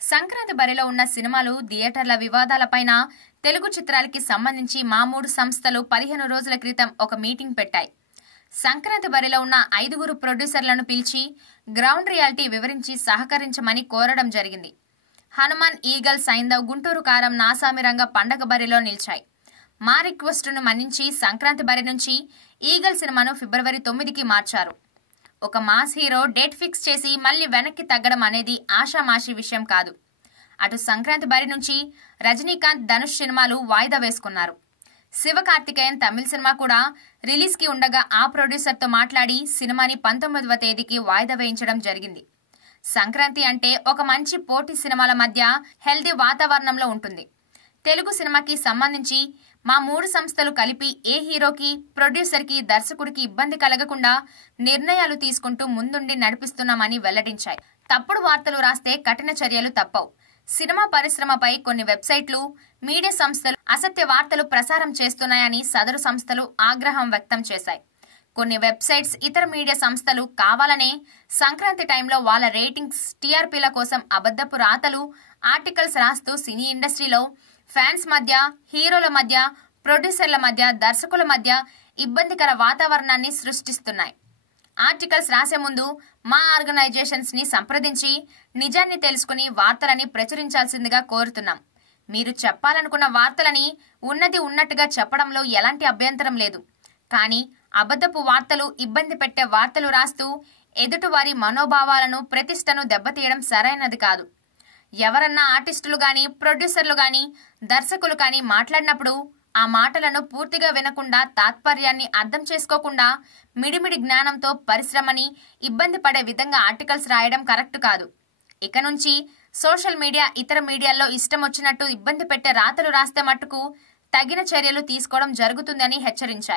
సంక్రాంతి బరిలో ఉన్న సినిమాలు థియేటర్ల వివాదాలపైన తెలుగు చిత్రాలకి సంబంధించి మా మూడు సంస్థలు 15 రోజుల క్రితం ఒక మీటింగ్ పెట్టాయి. సంక్రాంతి బరిలో ఉన్న 5గురు ప్రొడ్యూసర్లను పిలిచి గ్రౌండ్ రియాలిటీ వివరించి సహకరించమని కోరడం జరిగింది. హనుమాన్, ఈగల్, సైంధవ్, గుంటూరు కారం, నాసామిరంగ పండగ బరిలో నిలిచాయి. మా రిక్వెస్ట్ను మన్నించి సంక్రాంతి బరి నుంచి ఈగల్ సినిమాను ఫిబ్రవరి 9కి మార్చారు. ఒక మాస్ హీరో డేట్ ఫిక్స్ చేసి మళ్లీ వెనక్కి తగ్గడం అనేది ఆషామాషి విషయం కాదు. అటు సంక్రాంతి బరి నుంచి రజనీకాంత్, ధనుష్ సినిమాలు వాయిదా వేసుకున్నారు. శివకార్తికేయన్ తమిళ సినిమా కూడా రిలీజ్ కి ఉండగా ఆ ప్రొడ్యూసర్తో మాట్లాడి సినిమాని 19వ తేదీకి వాయిదా వేయించడం జరిగింది. సంక్రాంతి అంటే ఒక మంచి పోటీ సినిమాల మధ్య హెల్దీ వాతావరణంలో ఉంటుంది. తెలుగు సినిమాకి సంబంధించి మా మూడు సంస్థలు కలిపి ఏ హీరోకి, ప్రొడ్యూసర్కి, దర్శకుడికి ఇబ్బంది కలగకుండా నిర్ణయాలు తీసుకుంటూ ముందుండి నడిపిస్తున్నామని వెల్లడించాయి. తప్పుడు వార్తలు రాస్తే కఠిన చర్యలు తప్పవు. సినిమా పరిశ్రమపై కొన్ని వెబ్సైట్లు, మీడియా సంస్థలు అసత్య వార్తలు ప్రసారం చేస్తున్నాయని సదరు సంస్థలు ఆగ్రహం వ్యక్తం చేశాయి. కొన్ని వెబ్సైట్స్, ఇతర మీడియా సంస్థలు కావాలనే సంక్రాంతి టైంలో వాళ్ళ రేటింగ్స్, టీఆర్పీల కోసం అబద్ధపు రాతలు, ఆర్టికల్స్ రాస్తూ సినీ ఇండస్ట్రీలో ఫ్యాన్స్ మధ్య, హీరోల మధ్య, ప్రొడ్యూసర్ల మధ్య, దర్శకుల మధ్య ఇబ్బందికర వాతావరణాన్ని సృష్టిస్తున్నాయి. ఆర్టికల్స్ రాసే ముందు మా ఆర్గనైజేషన్స్ ని సంప్రదించి నిజాన్ని తెలుసుకుని వార్తలని ప్రచురించాల్సిందిగా కోరుతున్నాం. మీరు చెప్పాలనుకున్న వార్తలని ఉన్నది ఉన్నట్టుగా చెప్పడంలో ఎలాంటి అభ్యంతరం లేదు. కానీ అబద్ధపు వార్తలు, ఇబ్బంది పెట్టే వార్తలు రాస్తూ ఎదుటివారి మనోభావాలను, ప్రతిష్టను దెబ్బతీయడం సరైనది కాదు. ఎవరన్నా ఆర్టిస్టులు గాని, ప్రొడ్యూసర్లు గాని, దర్శకులు కానీ మాట్లాడినప్పుడు ఆ మాటలను పూర్తిగా వినకుండా, తాత్పర్యాన్ని అర్థం చేసుకోకుండా మిడిమిడి జ్ఞానంతో పరిశ్రమని ఇబ్బంది పడే విధంగా ఆర్టికల్స్ రాయడం కరెక్ట్ కాదు. ఇక నుంచి సోషల్ మీడియా, ఇతర మీడియాల్లో ఇష్టం వచ్చినట్టు ఇబ్బంది పెట్టే రాతలు రాస్తే మట్టుకు తగిన చర్యలు తీసుకోవడం జరుగుతుందని హెచ్చరించాయి.